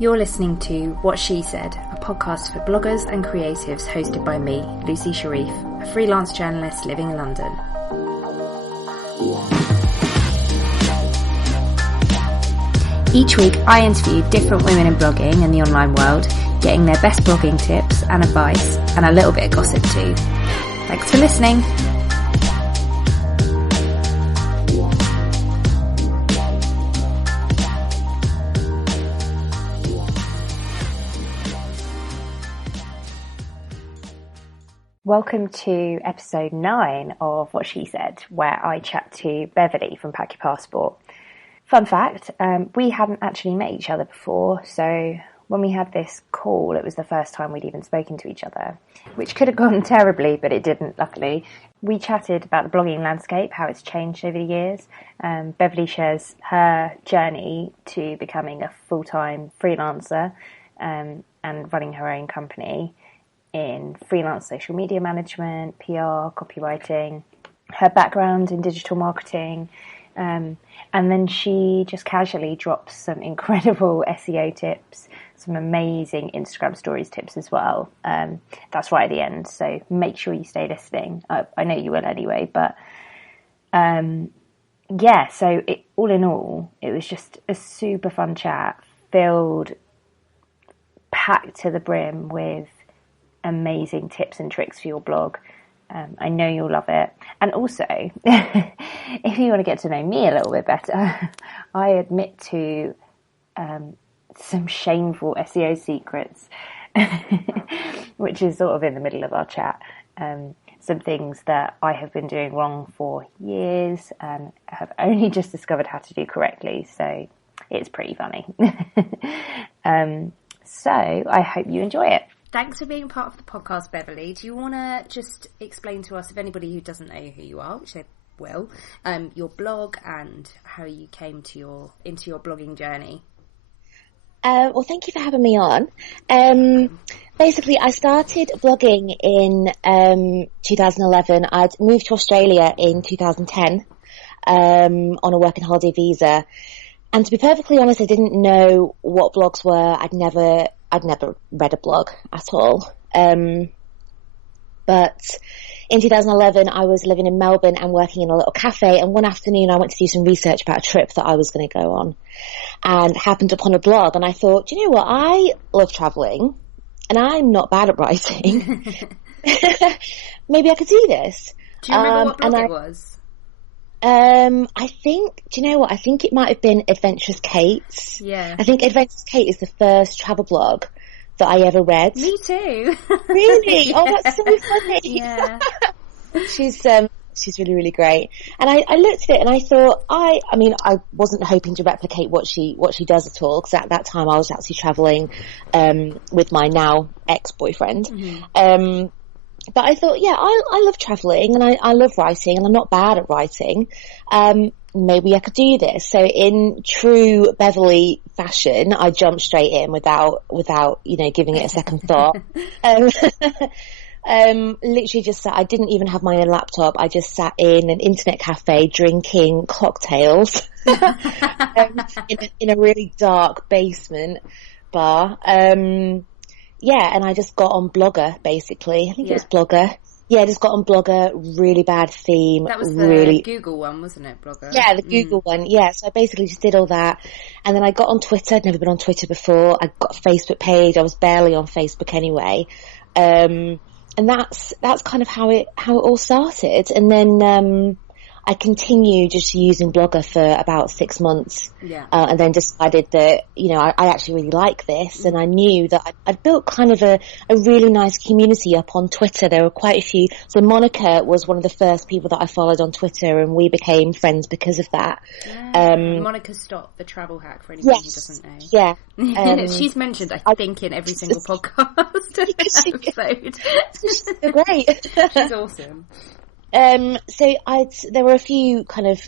You're listening to What She Said, a podcast for bloggers and creatives hosted by me, Lucy Sharif, a freelance journalist living in London. Each week I interview different women in blogging and the online world, getting their best blogging tips and advice, and a little bit of gossip too. Thanks for listening. Welcome to episode 9 of What She Said, where I chat to Beverley from Pack Your Passport. Fun fact, we hadn't actually met each other before, so when we had this call, it was the first time we'd even spoken to each other, which could have gone terribly, but it didn't, luckily. We chatted about the blogging landscape, how it's changed over the years. Beverley shares her journey to becoming a full-time freelancer and running her own company in freelance social media management, PR, copywriting, her background in digital marketing, and then she just casually drops some incredible SEO tips, some amazing Instagram stories tips as well. That's right at the end, so make sure you stay listening. I know you will anyway, but so all in all, it was just a super fun chat, packed to the brim with amazing tips and tricks for your blog. I know you'll love it. And also, if you want to get to know me a little bit better, I admit to some shameful SEO secrets, which is sort of in the middle of our chat. Some things that I have been doing wrong for years and have only just discovered how to do correctly. So it's pretty funny. So I hope you enjoy it. Thanks for being part of the podcast, Beverley. Do you want to just explain to us, if anybody who doesn't know who you are, which they will, your blog and how you came to into your blogging journey? Well, thank you for having me on. Basically, I started blogging in 2011. I'd moved to Australia in 2010 on a working holiday visa. And to be perfectly honest, I didn't know what blogs were. I'd never read a blog at all. But in 2011, I was living in Melbourne and working in a little cafe. And one afternoon, I went to do some research about a trip that I was going to go on, and happened upon a blog. And I thought, do you know what? I love traveling, and I'm not bad at writing. Maybe I could do this. Do you remember what blog it was? I think, do you know what? I think it might have been Adventurous Kate's. Yeah. I think Adventurous Kate is the first travel blog that I ever read. Me too. Really? Oh, that's so funny. Yeah. She's really, really great. And I looked at it and I thought, I mean, I wasn't hoping to replicate what she does at all, because at that time I was actually traveling, with my now ex-boyfriend. Mm-hmm. But I thought, yeah, I love travelling and I love writing, and I'm not bad at writing. Maybe I could do this. So in true Beverley fashion, I jumped straight in without giving it a second thought. Literally just sat, I didn't even have my own laptop. I just sat in an internet cafe drinking cocktails in a really dark basement bar. Yeah, and I just got on Blogger, basically. I think it was Blogger. Yeah, I just got on Blogger, really bad theme. That was the Google one, wasn't it, Blogger? Yeah, the Google one, yeah. So I basically just did all that. And then I got on Twitter. I'd never been on Twitter before. I got a Facebook page. I was barely on Facebook anyway. And that's kind of how it all started. And then I continued just using Blogger for about 6 months. Yeah. And then decided that, I actually really like this. And I knew that I'd built kind of a really nice community up on Twitter. There were quite a few. So Monica was one of the first people that I followed on Twitter, and we became friends because of that. Monica Stott, the travel hack, for anyone who doesn't know. Yeah. She's mentioned, I think, in every single podcast episode. She's so great. She's awesome. So there were a few kind of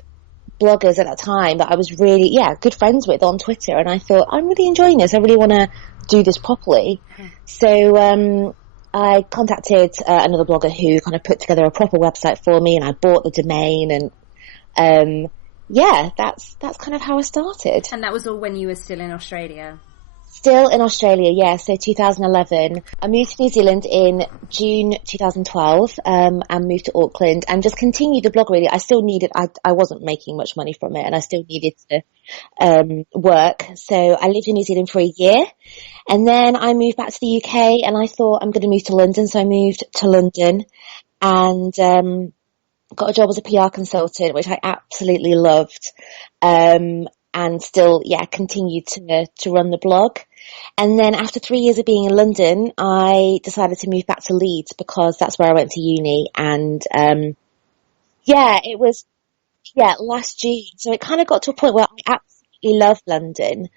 bloggers at that time that I was really, good friends with on Twitter, and I thought, I'm really enjoying this. I really want to do this properly. So, I contacted another blogger who kind of put together a proper website for me, and I bought the domain, and that's kind of how I started. And that was all when you were still in Australia? Still in Australia, yeah. So 2011. I moved to New Zealand in June 2012, and moved to Auckland and just continued the blog really. I still needed, I wasn't making much money from it and I still needed to, work. So I lived in New Zealand for a year and then I moved back to the UK and I thought I'm going to move to London. So I moved to London and, got a job as a PR consultant, which I absolutely loved. And still, continued to run the blog. And then after 3 years of being in London, I decided to move back to Leeds because that's where I went to uni. And, it was, last June. So it kind of got to a point where I absolutely love London,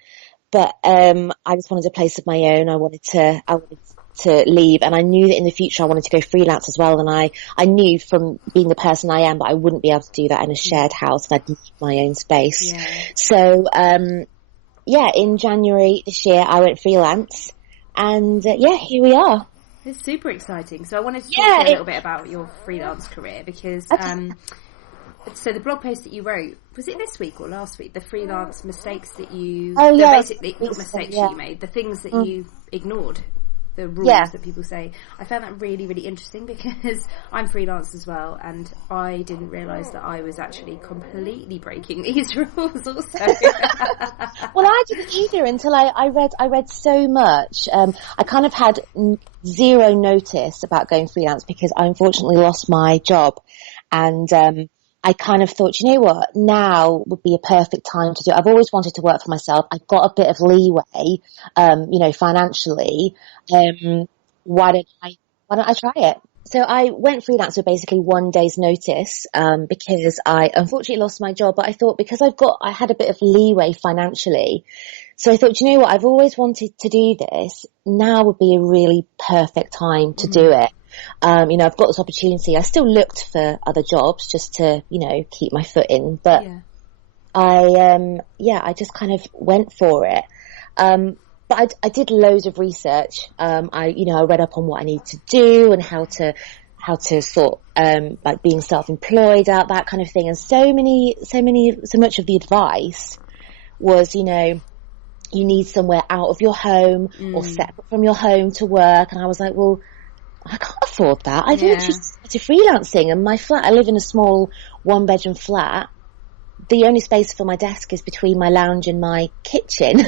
but, I just wanted a place of my own. I wanted to leave, and I knew that in the future I wanted to go freelance as well, and I knew from being the person I am that I wouldn't be able to do that in a shared house, and I'd need my own space. So in January this year I went freelance, and here we are. It's super exciting. So I wanted to talk to you a little bit about your freelance career because so the blog post that you wrote, was it this week or last week? The freelance mistakes that you basically not mistakes that you made, the things that you ignored, the rules that people say. I found that really, really interesting because I'm freelance as well, and I didn't realise that I was actually completely breaking these rules also. Well, I didn't either until I read so much. I kind of had zero notice about going freelance because I unfortunately lost my job, and I kind of thought, you know what, now would be a perfect time to do it. I've always wanted to work for myself. I've got a bit of leeway, financially. Why don't I try it? So I went freelance with basically 1 day's notice, because I unfortunately lost my job, but I thought because I had a bit of leeway financially. So I thought, you know what, I've always wanted to do this. Now would be a really perfect time to do it. I've got this opportunity. I still looked for other jobs just to, keep my foot in, but I just kind of went for it. But I did loads of research. I read up on what I need to do and how to sort, like being self-employed out, that kind of thing. And so much of the advice was, you need somewhere out of your home or separate from your home to work. And I was like, well, I can't afford that. I've literally started freelancing, and my flat, I live in a small 1-bedroom flat. The only space for my desk is between my lounge and my kitchen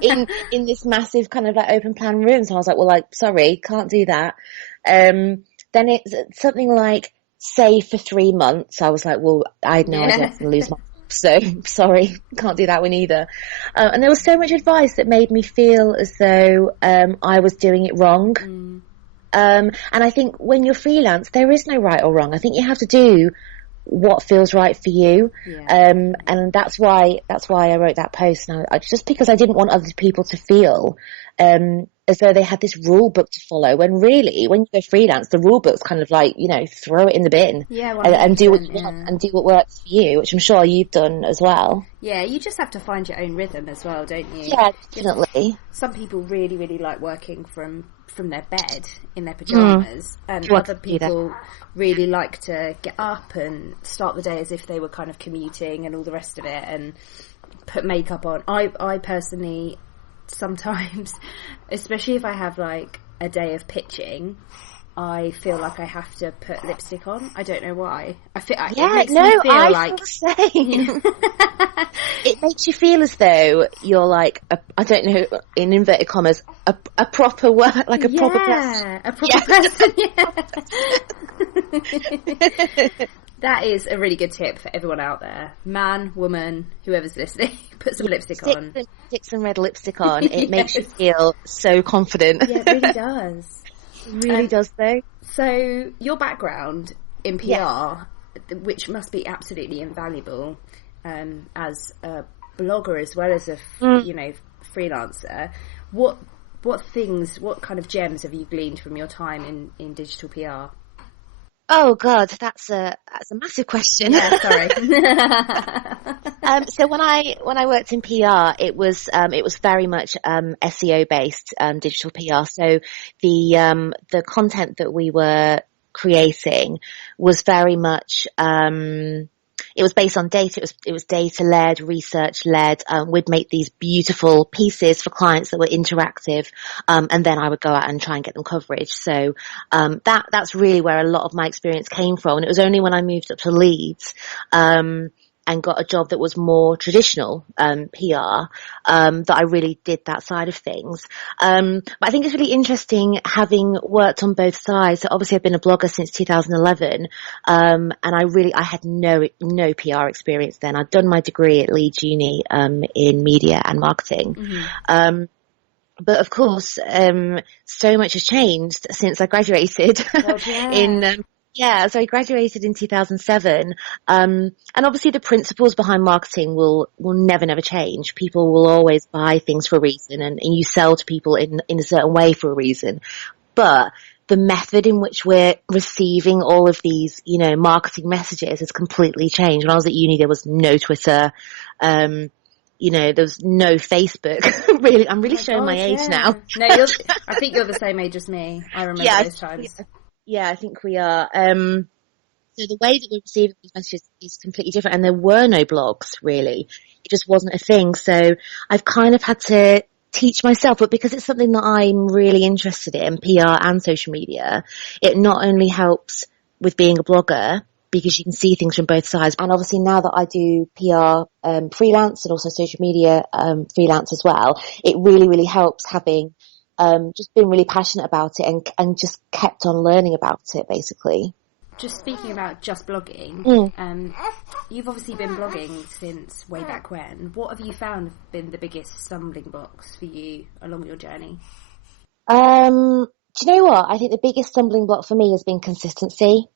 in this massive kind of like open plan room. So I was like, well, sorry, can't do that. Then it's something like save for 3 months. I was like, well, I had no idea I was going to lose my job, so sorry, can't do that one either. And there was so much advice that made me feel as though I was doing it wrong. And I think when you're freelance, there is no right or wrong. I think you have to do what feels right for you. And that's why I wrote that post. Now, just because I didn't want other people to feel as though they had this rule book to follow, when really, when you go freelance, the rule book's kind of like, throw it in the bin and do what you want and do what works for you, which I'm sure you've done as well. Yeah, you just have to find your own rhythm as well, don't you? Yeah, definitely. Some people really, really like working from their bed in their pajamas, and other people really like to get up and start the day as if they were kind of commuting and all the rest of it and put makeup on. I personally sometimes, especially if I have like a day of pitching, I feel like I have to put lipstick on. I don't know why. It makes me feel like feel the same. It makes you feel as though you're like I don't know, in inverted commas, a proper work, like a proper person. A proper person. That is a really good tip for everyone out there. Man, woman, whoever's listening, put some lipstick on. Stick some red lipstick on. It makes you feel so confident. Yeah, it really does. It really does, though. So, your background in PR, which must be absolutely invaluable as a blogger as well as a freelancer. What kind of gems have you gleaned from your time in digital PR? Oh God, that's a massive question. Yeah, sorry. So when I worked in PR, it was very much SEO based digital PR. So the content that we were creating was very much it was based on data. It was data led, research led. We'd make these beautiful pieces for clients that were interactive, and then I would go out and try and get them coverage. So that's really where a lot of my experience came from. And it was only when I moved up to Leeds and got a job that was more traditional PR that I really did that side of things. But I think it's really interesting having worked on both sides. So obviously I've been a blogger since 2011, and I had no PR experience then. I'd done my degree at Leeds Uni in media and marketing. Mm-hmm. But of course, so much has changed since I graduated so I graduated in 2007. And obviously the principles behind marketing will never change. People will always buy things for a reason, and you sell to people in a certain way for a reason. But the method in which we're receiving all of these, marketing messages has completely changed. When I was at uni, there was no Twitter. There was no Facebook. Really, I'm really showing my age now. No, I think you're the same age as me. I remember those times. Yeah, I think we are. So the way that we're receiving these messages is completely different, and there were no blogs, really. It just wasn't a thing. So I've kind of had to teach myself, but because it's something that I'm really interested in, PR and social media, it not only helps with being a blogger, because you can see things from both sides. And obviously now that I do PR freelance and also social media freelance as well, it really, really helps having just been really passionate about it and just kept on learning about it, basically. Just speaking about just blogging, you've obviously been blogging since way back when. What have you found have been the biggest stumbling blocks for you along your journey? Do you know what? I think the biggest stumbling block for me has been consistency.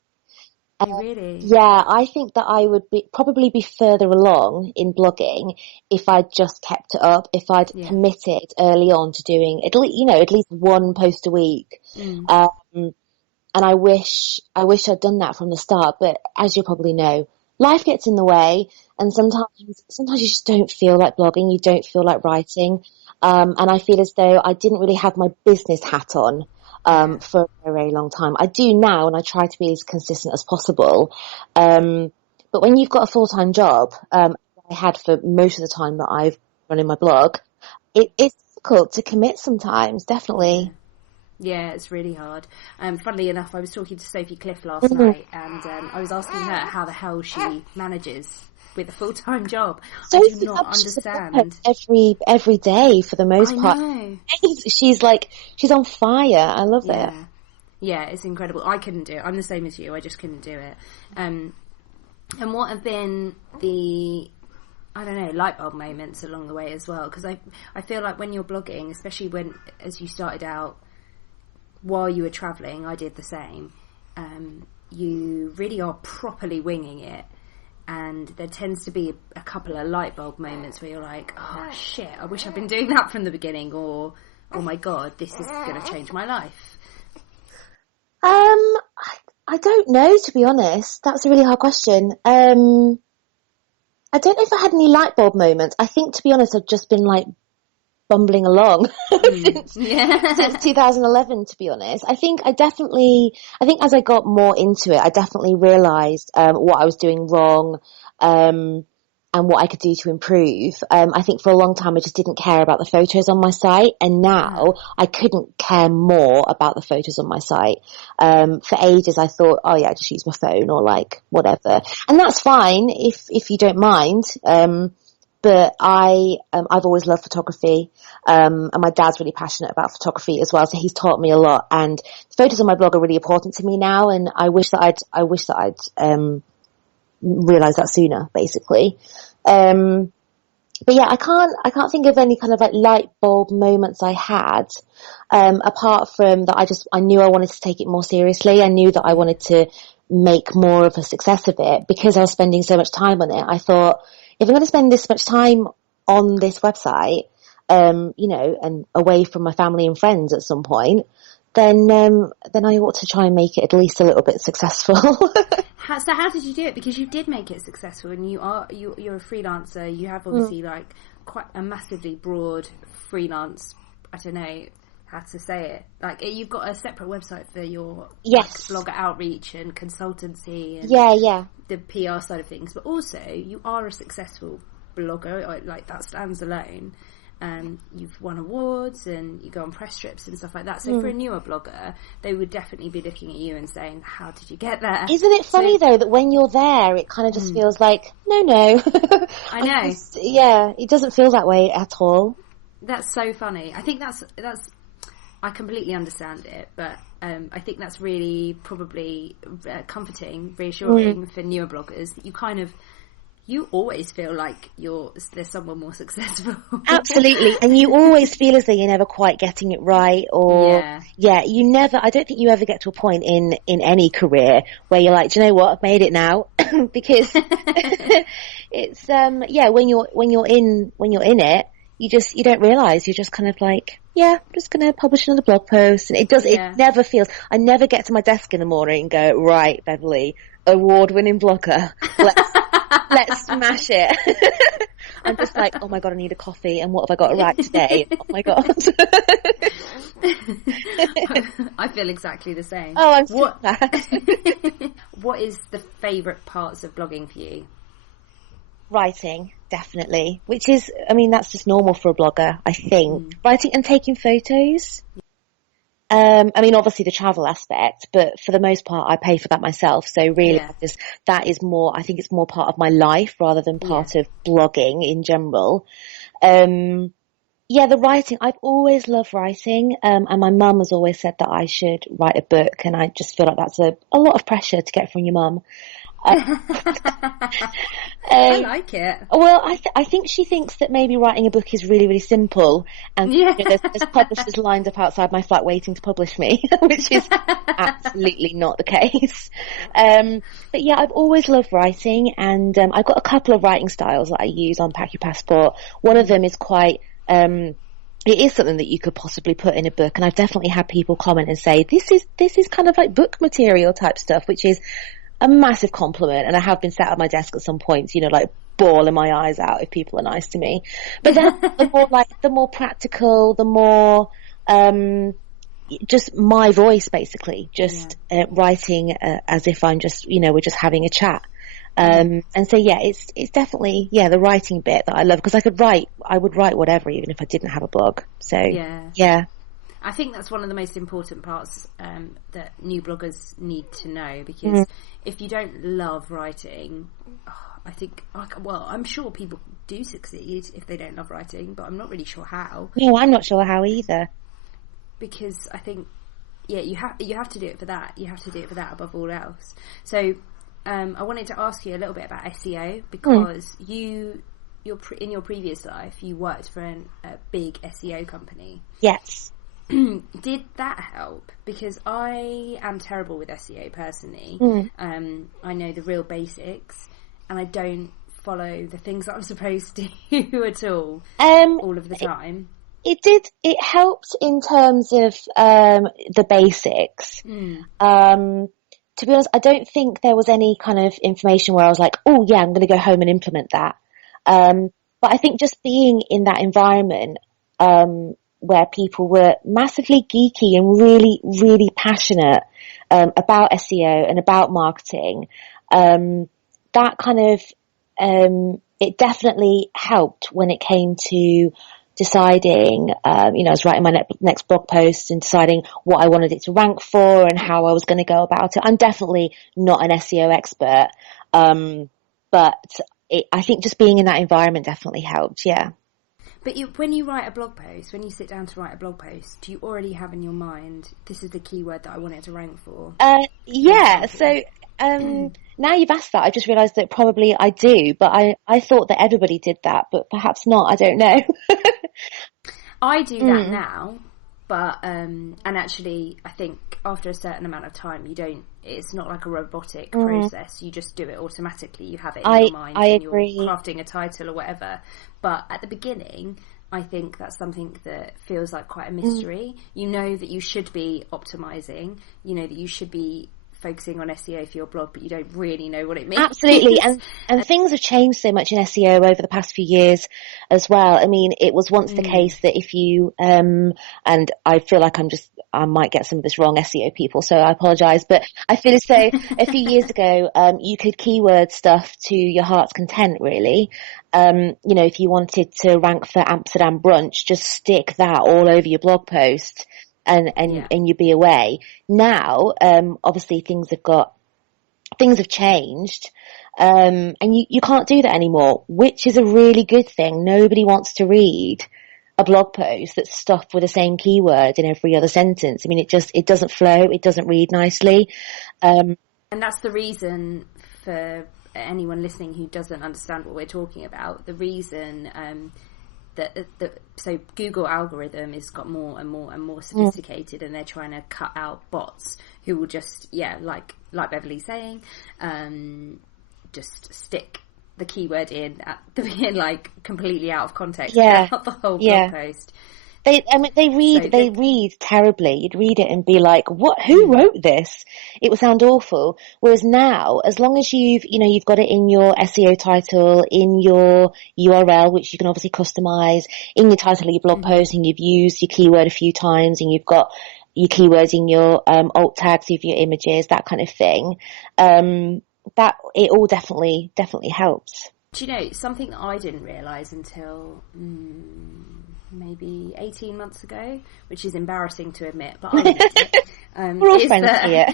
Really? Yeah, I think that I would probably be further along in blogging if I'd just kept it up, if I'd committed early on to doing at least one post a week. And I wish I'd done that from the start, but as you probably know, life gets in the way, and sometimes you just don't feel like blogging, you don't feel like writing. And I feel as though I didn't really have my business hat on for a very long time. I do now, and I try to be as consistent as possible. But when you've got a full-time job, I had for most of the time that I've run in my blog, it's difficult to commit sometimes, definitely. Yeah, it's really hard. Funnily enough, I was talking to Sophie Cliff last night, and I was asking her how the hell she manages with a full-time job. I do not understand. Every day for the most part. She's on fire. I love it. Yeah, it's incredible. I couldn't do it. I'm the same as you. I just couldn't do it. And what have been the, light bulb moments along the way as well? Because I feel like when you're blogging, especially as you started out, while you were travelling, I did the same. You really are properly winging it. And there tends to be a couple of light bulb moments where you're like, oh shit, I wish I'd been doing that from the beginning, or oh my god, this is going to change my life. I don't know, to be honest. That's a really hard question. I don't know if I had any light bulb moments. I think, to be honest, I've just been bumbling along since 2011, to be honest. I think as I got more into it, I definitely realised what I was doing wrong and what I could do to improve. I think for a long time I just didn't care about the photos on my site, and now I couldn't care more about the photos on my site. For ages I thought, oh yeah, I just use my phone or whatever. And that's fine if you don't mind. But I've always loved photography, and my dad's really passionate about photography as well, so he's taught me a lot. And the photos on my blog are really important to me now, and I wish that I'd realised that sooner, basically. But yeah, I can't think of any kind of light bulb moments I had, apart from that I knew I wanted to take it more seriously. I knew that I wanted to make more of a success of it because I was spending so much time on it. I thought, if I'm going to spend this much time on this website, and away from my family and friends at some point, then I ought to try and make it at least a little bit successful. So how did you do it? Because you did make it successful, and you're a freelancer. You have obviously quite a massively broad freelance. I don't know how to say it. Like, you've got a separate website for your Yes. like, blogger outreach and consultancy and Yeah. the PR side of things. But also, you are a successful blogger. Like, that stands alone. You've won awards and you go on press trips and stuff like that. So for a newer blogger, they would definitely be looking at you and saying, how did you get there? Isn't it funny though that when you're there, it kind of just feels like, no. I know. It doesn't feel that way at all. That's so funny. I think that's I completely understand it, but I think that's really probably comforting, reassuring for newer bloggers that you always feel like there's someone more successful. Absolutely. And you always feel as though you're never quite getting it right, or I don't think you ever get to a point in any career where you're like, do you know what, I've made it now. Because it's when you're in it, you don't realise, you're just kind of like, I'm just going to publish another blog post. And it never feels, I never get to my desk in the morning and go, right, Beverley, award-winning blogger, let's smash it. I'm just like, oh my God, I need a coffee, and what have I got to write today? Oh my God. I feel exactly the same. Oh, I'm so glad. What is the favourite parts of blogging for you? Writing, definitely. Which is, I mean, that's just normal for a blogger, I think. Writing and taking photos. I mean, obviously the travel aspect, but for the most part, I pay for that myself. So really, that is more, I think it's more part of my life rather than part of blogging in general. The writing, I've always loved writing. And my mum has always said that I should write a book, and I just feel like that's a lot of pressure to get from your mum. I like it. Well, I think she thinks that maybe writing a book is really, really simple, and there's publishers lined up outside my flat waiting to publish me, which is absolutely not the case. But yeah, I've always loved writing, and I've got a couple of writing styles that I use on Pack Your Passport. One of them is quite it is something that you could possibly put in a book, and I've definitely had people comment and say this is kind of like book material type stuff, which is a massive compliment, and I have been sat at my desk at some points, like bawling my eyes out if people are nice to me. But then the more practical, the more just my voice, basically, just writing as if I'm just, we're just having a chat. And so it's definitely the writing bit that I love, because I would write whatever, even if I didn't have a blog. So I think that's one of the most important parts that new bloggers need to know, because if you don't love writing, I think, I'm sure people do succeed if they don't love writing, but I'm not really sure how. No, I'm not sure how either. Because I think, you have to do it for that. You have to do it for that above all else. So I wanted to ask you a little bit about SEO, because in your previous life, you worked for a big SEO company. Yes. Did that help? Because I am terrible with SEO personally. I know the real basics, and I don't follow the things that I'm supposed to do at all of the time. It helped in terms of the basics. To be honest, I don't think there was any kind of information where I was like, oh yeah, I'm going to go home and implement that. But I think just being in that environment where people were massively geeky and really, really passionate about SEO and about marketing, that kind of it definitely helped when it came to deciding, I was writing my next blog post and deciding what I wanted it to rank for and how I was going to go about it. I'm definitely not an SEO expert, but I think just being in that environment definitely helped, yeah. But when you write a blog post, when you sit down to write a blog post, do you already have in your mind, this is the keyword that I want it to rank for? Yeah, so now you've asked that, I just realised that probably I do, but I thought that everybody did that, but perhaps not, I don't know. I do that now, but and actually I think after a certain amount of time it's not like a robotic process, you just do it automatically, you have it in your mind and you're crafting a title or whatever. But at the beginning, I think that's something that feels like quite a mystery. You know that you should be optimizing, you know that you should be focusing on SEO for your blog, but you don't really know what it means. Absolutely. And things have changed so much in SEO over the past few years as well. I mean, it was once the case that if you, and I feel like I might get some of this wrong, SEO people, so I apologise, but I feel as though a few years ago, you could keyword stuff to your heart's content, really. If you wanted to rank for Amsterdam brunch, just stick that all over your blog post and you'd be away. Now, obviously things have changed, and you can't do that anymore, which is a really good thing. Nobody wants to read a blog post that's stuffed with the same keyword in every other sentence. I mean, it doesn't flow, it doesn't read nicely. And that's the reason, for anyone listening who doesn't understand what we're talking about, the reason so Google algorithm has got more and more and more sophisticated, and they're trying to cut out bots who will just, like Beverley's saying, just stick the keyword in at the beginning, like completely out of context, throughout the whole blog post. They read terribly. You'd read it and be like, "What? Who wrote this?" It would sound awful. Whereas now, as long as you've got it in your SEO title, in your URL, which you can obviously customize, in your title of your blog post, and you've used your keyword a few times, and you've got your keywords in your alt tags of your images, that kind of thing, that it all definitely helps. Do you know something that I didn't realise until maybe 18 months ago, which is embarrassing to admit, but I admit it. We're all friends here.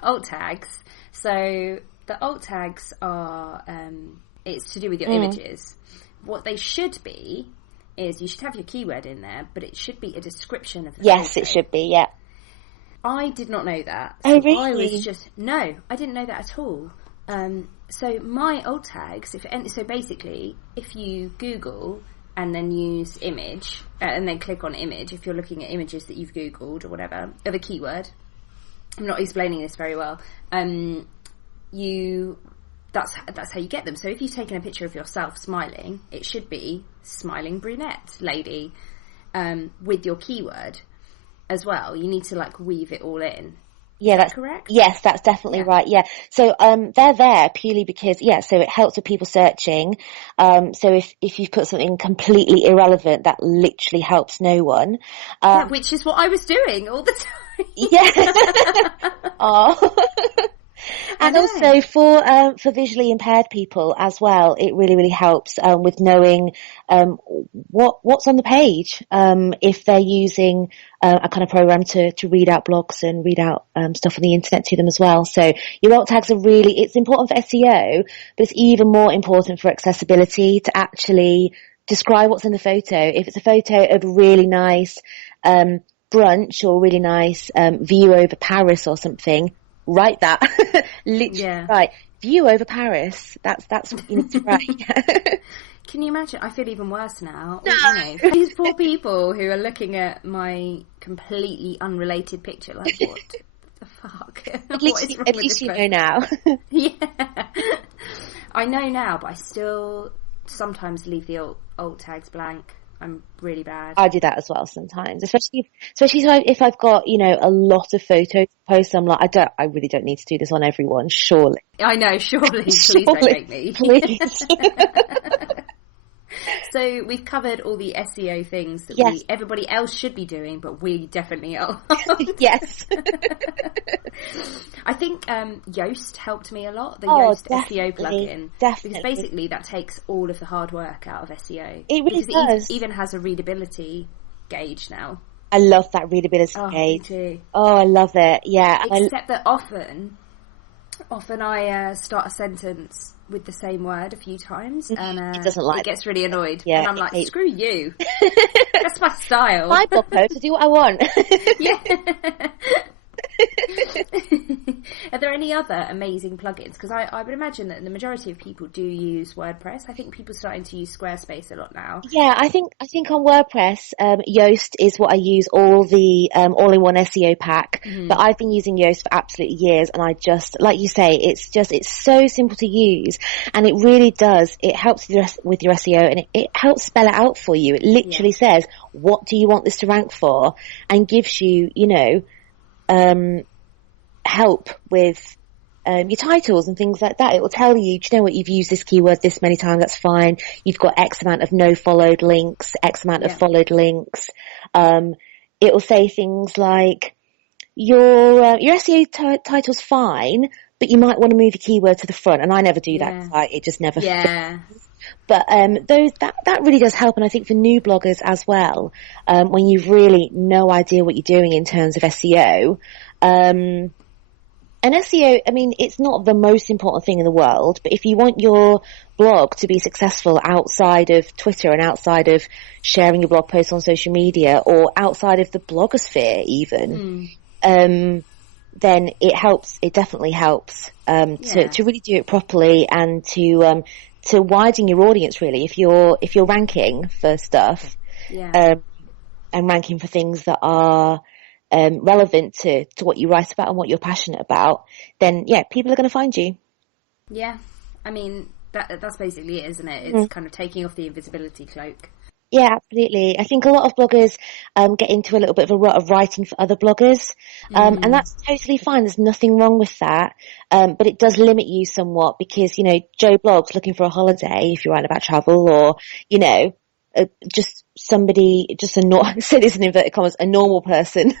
Alt tags. So the alt tags are, it's to do with your images. What they should be is you should have your keyword in there, but it should be a description of the Yes, photo. it should be, yeah. I did not know that. So really? I didn't know that at all. So my alt tags, so basically, if you Google and then use image, and then click on image, if you're looking at images that you've Googled or whatever, of a keyword, I'm not explaining this very well, that's how you get them. So if you've taken a picture of yourself smiling, it should be smiling brunette lady, with your keyword as well. You need to weave it all in. Yeah, that's correct. Yes, that's definitely right. Yeah. So, they're there purely because, so it helps with people searching. So if you've put something completely irrelevant, that literally helps no one. Which is what I was doing all the time. Yeah. Oh. And also for visually impaired people as well, it really, really helps, with knowing, what's on the page, if they're using, a kind of program to read out blogs and read out, stuff on the internet to them as well. So your alt tags it's important for SEO, but it's even more important for accessibility to actually describe what's in the photo. If it's a photo of a really nice, brunch or really nice, view over Paris or something, write that. Literally, right. View over Paris. That's what you need to write. Can you imagine? I feel even worse now. No. These poor people who are looking at my completely unrelated picture, like, what the fuck? At least you know now. Yeah. I know now, but I still sometimes leave the alt tags blank. I'm really bad. I do that as well sometimes, especially if I've got, a lot of photos to post. I'm like, I really don't need to do this on everyone, surely. I know, surely. Please don't make me. Please. So we've covered all the SEO things that everybody else should be doing, but we definitely are. Yes. I think Yoast helped me a lot, the Yoast SEO plugin. Definitely. Because basically that takes all of the hard work out of SEO. It really does. It even has a readability gauge now. I love that readability gauge. Me too. Oh, I love it. Yeah. Except that often I start a sentence with the same word a few times, and it doesn't like it gets really annoyed. Yeah, and I'm like, screw you. That's my style. My blog post, I do what I want. Yeah. Are there any other amazing plugins? Because I would imagine that the majority of people do use WordPress. I think people are starting to use Squarespace a lot now. Yeah, I think on WordPress, Yoast is what I use, all the all-in-one SEO pack. Mm-hmm. But I've been using Yoast for absolutely years, and I just, like you say, it's so simple to use, and it really does. It helps with your SEO, and it helps spell it out for you. It literally says, what do you want this to rank for, and gives you, help with your titles and things like that. It will tell you, do you know what, you've used this keyword this many times, that's fine. You've got X amount of no followed links, X amount of followed links. It will say things like, your SEO title's fine, but you might want to move your keyword to the front. And I never do that because it just never fits. But that really does help, and I think for new bloggers as well, when you've really no idea what you're doing in terms of SEO. And SEO, I mean, it's not the most important thing in the world, but if you want your blog to be successful outside of Twitter and outside of sharing your blog posts on social media or outside of the blogosphere even, then it helps. It definitely helps to really do it properly and to widen your audience. Really, if you're ranking for stuff, and ranking for things that are relevant to what you write about and what you're passionate about, then people are going to find you. Yeah, I mean that's basically it, isn't it? It's kind of taking off the invisibility cloak. Yeah, absolutely. I think a lot of bloggers get into a little bit of a rut of writing for other bloggers, and that's totally fine. There's nothing wrong with that, but it does limit you somewhat because, you know, Joe Blogs looking for a holiday, if you're writing about travel, or, you know, just somebody, just say this in inverted commas, a normal person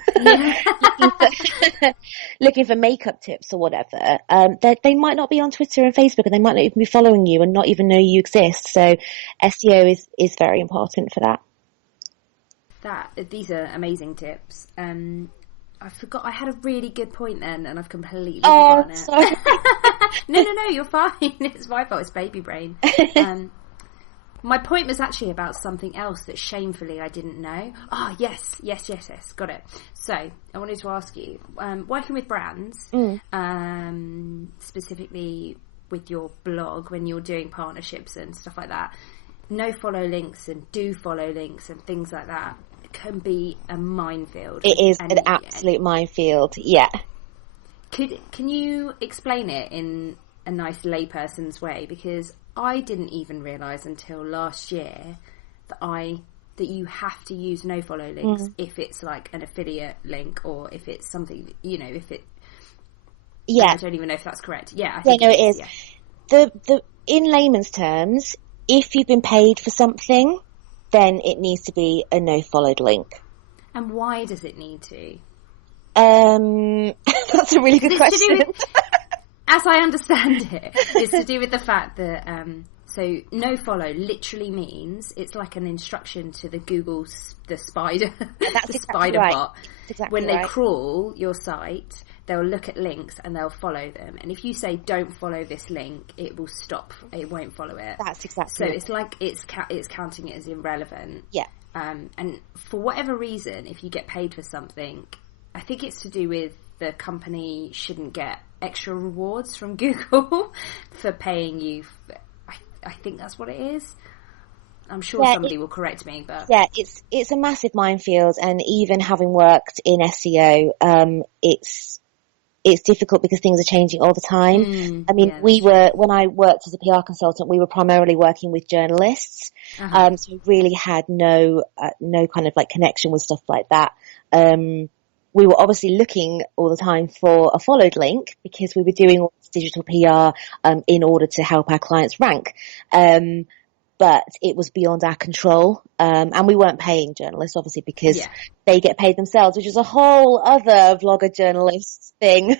looking for makeup tips or whatever, they might not be on Twitter and Facebook, and they might not even be following you and not even know you exist. So SEO is very important for that. These are amazing tips. I forgot, I had a really good point then and I've completely forgotten it. Sorry. No, you're fine. It's my fault, it's baby brain. My point was actually about something else that shamefully I didn't know. Oh, yes, got it. So, I wanted to ask you, working with brands, specifically with your blog, when you're doing partnerships and stuff like that, no follow links and do follow links and things like that can be a minefield. It is an absolute minefield, yeah. Can you explain it in a nice layperson's way? Because I didn't even realise until last year that you have to use no follow links if it's like an affiliate link, or if it's something, you know, if it. Yeah, I don't even know if that's correct. Yeah, I think it is. Yeah. The in layman's terms, if you've been paid for something, then it needs to be a no followed link. And why does it need to? That's a really good question. As I understand it, it's to do with the fact that so no follow literally means it's like an instruction to the the spider, the spider bot. Exactly when they crawl your site, they'll look at links and they'll follow them. And if you say don't follow this link, it will stop. It won't follow it. That's exactly. So it's like it's counting it as irrelevant. Yeah. And for whatever reason, if you get paid for something, I think it's to do with the company shouldn't get extra rewards from Google for paying you. I think that's what it is. I'm sure somebody will correct me, but it's a massive minefield. And even having worked in SEO, it's difficult because things are changing all the time. I mean, when I worked as a PR consultant, we were primarily working with journalists, so we really had no kind of like connection with stuff like that. We were obviously looking all the time for a followed link because we were doing all this digital PR in order to help our clients rank. But it was beyond our control. And we weren't paying journalists, obviously, because they get paid themselves, which is a whole other vlogger journalist thing.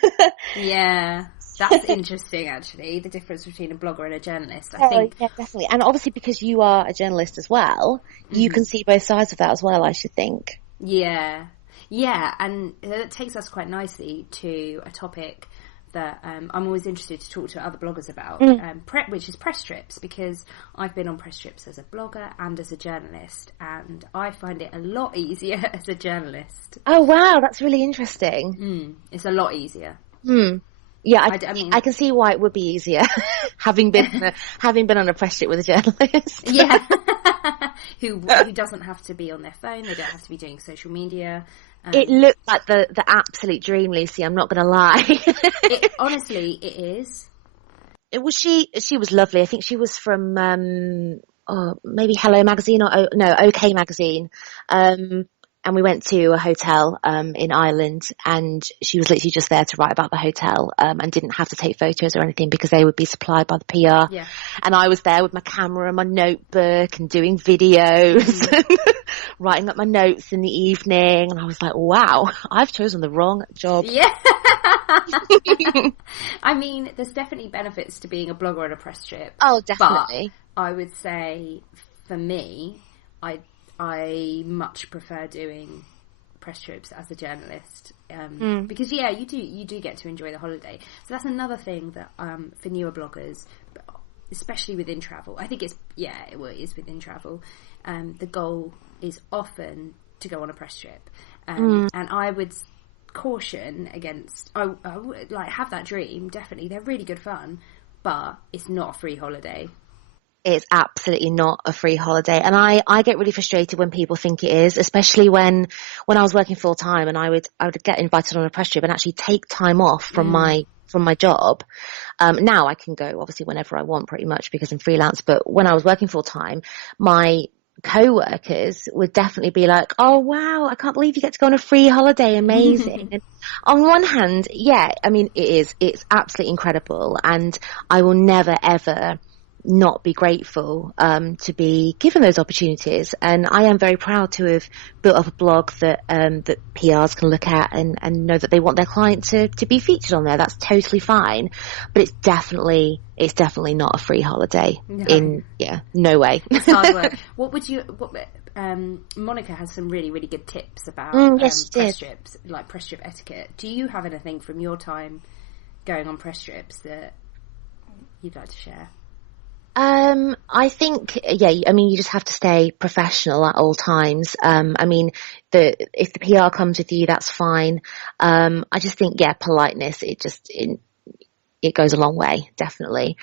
Yeah. That's interesting, actually, the difference between a blogger and a journalist, I think. Yeah, definitely. And obviously because you are a journalist as well, you can see both sides of that as well, I should think. Yeah. Yeah, and that takes us quite nicely to a topic that I'm always interested to talk to other bloggers about, which is press trips, because I've been on press trips as a blogger and as a journalist, and I find it a lot easier as a journalist. Oh, wow, that's really interesting. It's a lot easier. Yeah, I mean, I can see why it would be easier, having been on a press trip with a journalist. Yeah, who doesn't have to be on their phone, they don't have to be doing social media. It looked like the absolute dream, Lucy. I'm not going to lie. Honestly, it is. It was she was lovely. I think she was from maybe Hello Magazine or OK Magazine. we went to a hotel in Ireland, and she was literally just there to write about the hotel, and didn't have to take photos or anything because they would be supplied by the PR. Yeah. And I was there with my camera and my notebook and doing videos, writing up my notes in the evening, and I was like, wow, I've chosen the wrong job. Yeah. I mean, there's definitely benefits to being a blogger on a press trip. Oh, definitely. But I would say, for me, I much prefer doing press trips as a journalist, because you do get to enjoy the holiday. So that's another thing that for newer bloggers, especially within travel, I think it is within travel. The goal is often to go on a press trip, and I would caution against. I would like have that dream. Definitely, they're really good fun, but it's not a free holiday. It's absolutely not a free holiday. And I get really frustrated when people think it is, especially when I was working full time and I would get invited on a press trip and actually take time off from my job. Now I can go obviously whenever I want pretty much because I'm freelance. But when I was working full time, my co-workers would definitely be like, oh wow, I can't believe you get to go on a free holiday, amazing. And on one hand, yeah, I mean it's absolutely incredible, and I will never ever not be grateful to be given those opportunities. And I am very proud to have built up a blog that that PRs can look at and know that they want their client to be featured on there. That's totally fine, but it's definitely not a free holiday. No. No way. It's hard work. Monica has some really, really good tips about press trips, like press trip etiquette. Do you have anything from your time going on press trips that you'd like to share? I think, I mean, you just have to stay professional at all times. I mean, if the PR comes with you, that's fine. I just think, politeness, it goes a long way, definitely.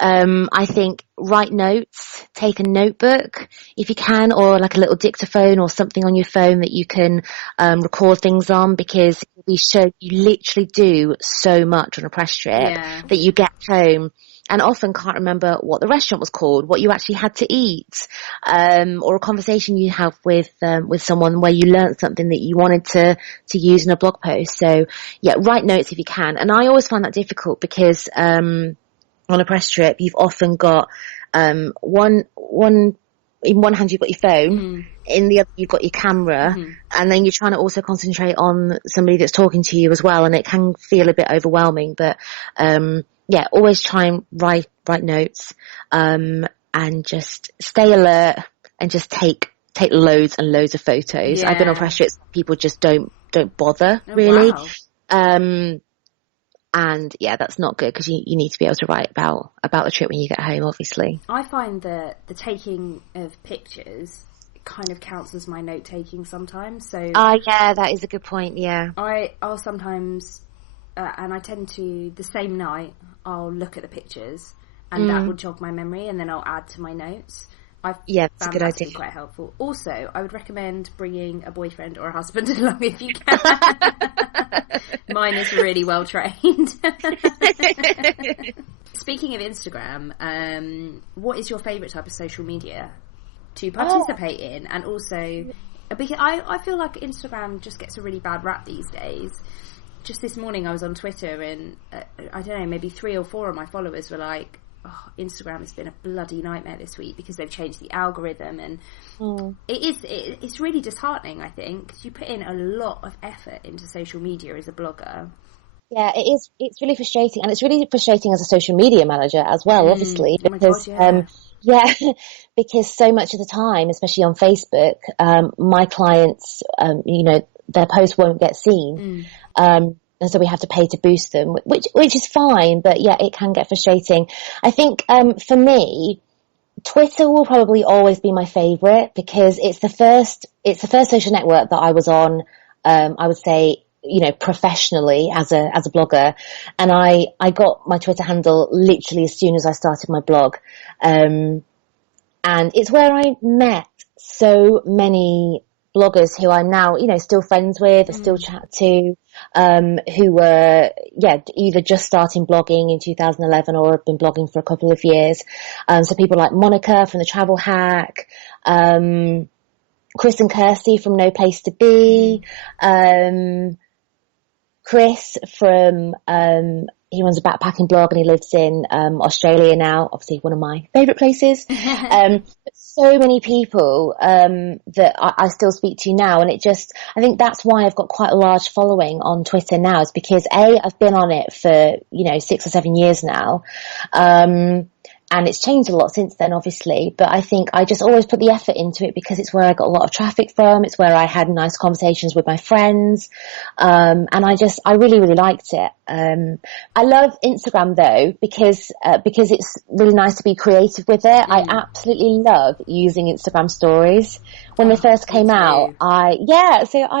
I think write notes, take a notebook if you can, or like a little dictaphone or something on your phone that you can, record things on, because you'll be sure you literally do so much on a press trip that you get home and often can't remember what the restaurant was called, what you actually had to eat, or a conversation you have with someone where you learned something that you wanted to use in a blog post. So write notes if you can. And I always find that difficult because, on a press trip, you've often got, in one hand you've got your phone, in the other you've got your camera, and then you're trying to also concentrate on somebody that's talking to you as well, and it can feel a bit overwhelming. But always try and write notes, and just stay alert and just take loads and loads of photos. I've been on press trips, people just don't bother really. Wow. And that's not good because you need to be able to write about the trip when you get home, obviously. I find that the taking of pictures kind of counts as my note taking sometimes. So that is a good point. I'll sometimes and I tend to, the same night I'll look at the pictures and that will jog my memory, and then I'll add to my notes. I've that's a good that idea. to be quite helpful. Also, I would recommend bringing a boyfriend or a husband along if you can. Mine is really well trained. Speaking of Instagram, what is your favourite type of social media to participate in? And also, because I feel like Instagram just gets a really bad rap these days. Just this morning I was on Twitter and I don't know, maybe 3 or 4 of my followers were like, Instagram has been a bloody nightmare this week because they've changed the algorithm, and it's really disheartening, I think, because you put in a lot of effort into social media as a blogger. Yeah, it is. It's really frustrating, and it's really frustrating as a social media manager as well, obviously, because because so much of the time, especially on Facebook, my clients, their posts won't get seen. And so we have to pay to boost them, which is fine, but it can get frustrating. I think, for me, Twitter will probably always be my favorite because it's the first social network that I was on, I would say, professionally as a blogger. And I got my Twitter handle literally as soon as I started my blog. And it's where I met so many bloggers who I'm now, still friends with, or still chat to, who were, either just starting blogging in 2011 or have been blogging for a couple of years. So people like Monica from the Travel Hack, Chris and Kirsty from No Place to Be, Chris from, he runs a backpacking blog and he lives in Australia now, obviously one of my favourite places. So many people that I still speak to now, and I think that's why I've got quite a large following on Twitter now, is because I've been on it for 6 or 7 years now, and it's changed a lot since then, obviously, but I think I just always put the effort into it because it's where I got a lot of traffic from. It's where I had nice conversations with my friends. And I really, really liked it. I love Instagram though, because it's really nice to be creative with it. I absolutely love using Instagram stories. When they first came out, I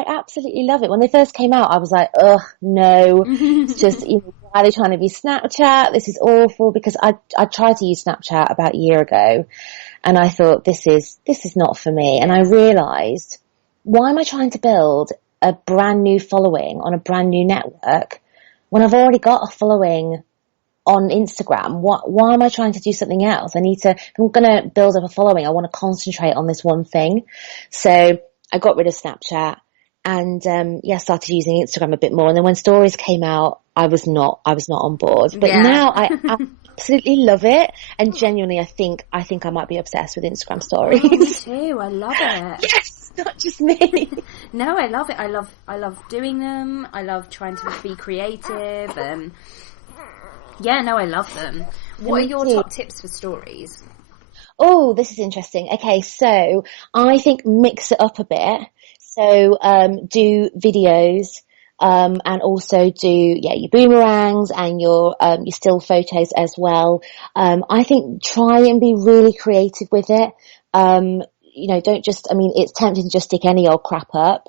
absolutely love it. When they first came out, I was like, oh no, it's just, why are they trying to be Snapchat? This is awful, because I tried to use Snapchat about a year ago and I thought this is not for me. And I realized, why am I trying to build a brand new following on a brand new network when I've already got a following on Instagram? Why am I trying to do something else? If I'm going to build up a following, I want to concentrate on this one thing. So I got rid of Snapchat and, started using Instagram a bit more. And then when stories came out, I was not on board, but now I absolutely love it. And genuinely, I think I might be obsessed with Instagram stories. Oh, me too. I love it. Yes, not just me. No, I love it. I love doing them. I love trying to be creative and I love them. What are your top tips for stories? Oh, this is interesting. Okay, so I think mix it up a bit. So do videos. And also do, your boomerangs and your still photos as well. I think try and be really creative with it. Don't just, it's tempting to just stick any old crap up,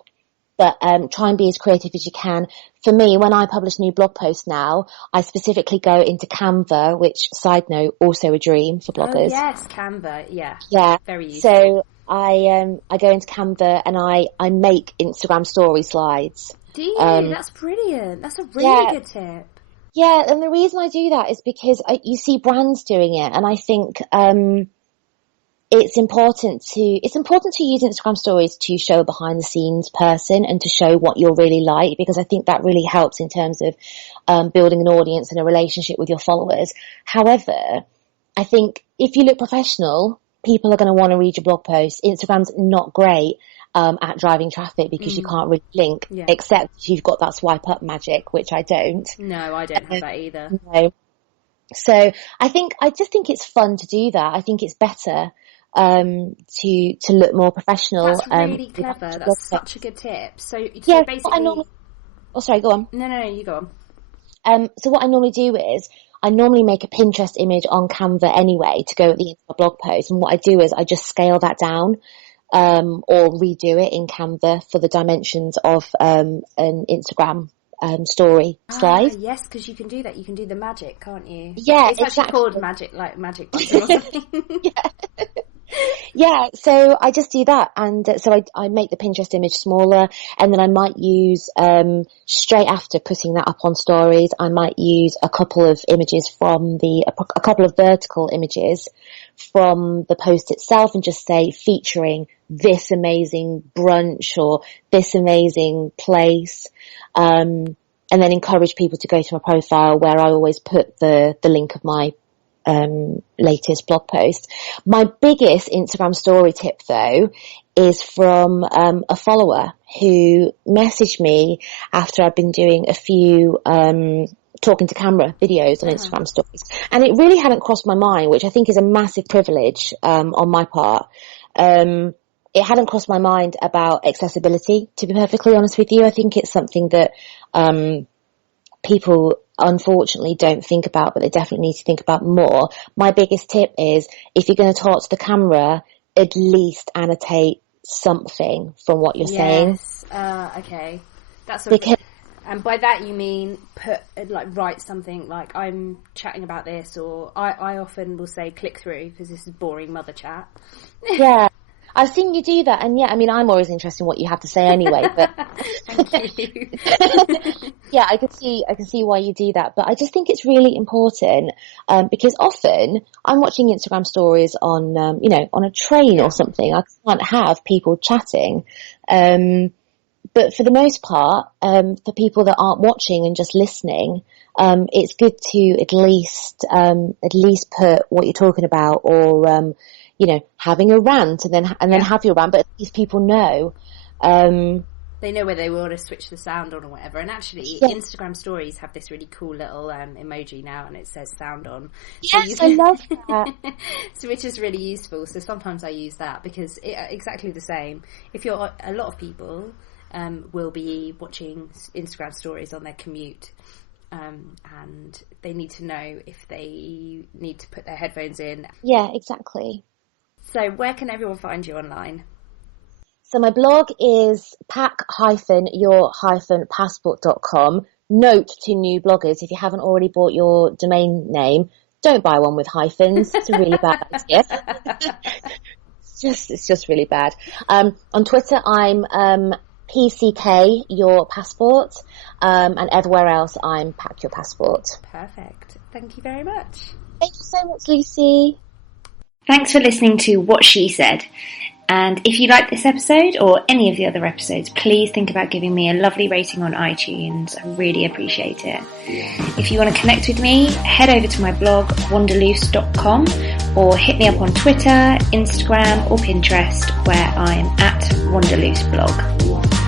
but, try and be as creative as you can. For me, when I publish new blog posts now, I specifically go into Canva, which, side note, also a dream for bloggers. Oh yes, Canva, yeah. Yeah. Very useful. So I go into Canva and I make Instagram story slides. Do you? That's brilliant. That's a really good tip. Yeah, and the reason I do that is because you see brands doing it, and I think it's important to use Instagram stories to show a behind the scenes person and to show what you're really like, because I think that really helps in terms of building an audience and a relationship with your followers. However, I think if you look professional, people are going to want to read your blog post. Instagram's not great at driving traffic because you can't really link, except if you've got that swipe up magic, which I don't. No, I don't have that either. No. So I just think it's fun to do that. I think it's better to look more professional. That's really clever. That's such a good tip. So basically, sorry, go on. No, you go on. So what I normally do is I normally make a Pinterest image on Canva anyway to go at the end of my blog post, and what I do is I just scale that down. Or redo it in Canva for the dimensions of an Instagram story slide. Yes, because you can do that. You can do the magic, can't you? Yeah, it's actually called magic, like magic button or something. Yeah, so I just do that, and so I make the Pinterest image smaller, and then I might use straight after putting that up on stories, I might use a couple of images from a couple of vertical images from the post itself, and just say featuring this amazing brunch or this amazing place, and then encourage people to go to my profile where I always put the link of my latest blog post. My biggest Instagram story tip though is from a follower who messaged me after I've been doing a few talking to camera videos on Instagram stories, and it really hadn't crossed my mind, which I think is a massive privilege on my part. It hadn't crossed my mind about accessibility, to be perfectly honest with you. I think it's something that people unfortunately don't think about, but they definitely need to think about more. My biggest tip is, if you're going to talk to the camera, at least annotate something from what you're saying. Okay. That's because, and by that you mean write something like, I'm chatting about this, or I often will say click through because this is boring mother chat. Yeah. I've seen you do that, and yeah, I mean, I'm always interested in what you have to say anyway, but Thank you. yeah, I can see why you do that, but I just think it's really important, because often I'm watching Instagram stories on, on a train or something. I can't have people chatting, but for the most part, for people that aren't watching and just listening, it's good to at least put what you're talking about, or having a rant, and then have your rant, but at least people know. They know where they want to switch the sound on or whatever. And actually, Instagram stories have this really cool little emoji now, and it says sound on. Yes, I love that. So which is really useful. So sometimes I use that because exactly the same. If you're a lot of people will be watching Instagram stories on their commute. And they need to know if they need to put their headphones in. Yeah, exactly. So where can everyone find you online? So my blog is pack-your-passport.com. Note to new bloggers, if you haven't already bought your domain name, don't buy one with hyphens. It's a really bad idea. It's just really bad. On Twitter, I'm PCK Your Passport, and everywhere else I'm Pack Your Passport. Perfect. Thank you very much. Thank you so much, Lucy. Thanks for listening to What She Said. And if you like this episode or any of the other episodes, please think about giving me a lovely rating on iTunes. I really appreciate it. If you want to connect with me, head over to my blog, wanderloose.com, or hit me up on Twitter, Instagram, or Pinterest, where I'm at wanderlooseblog.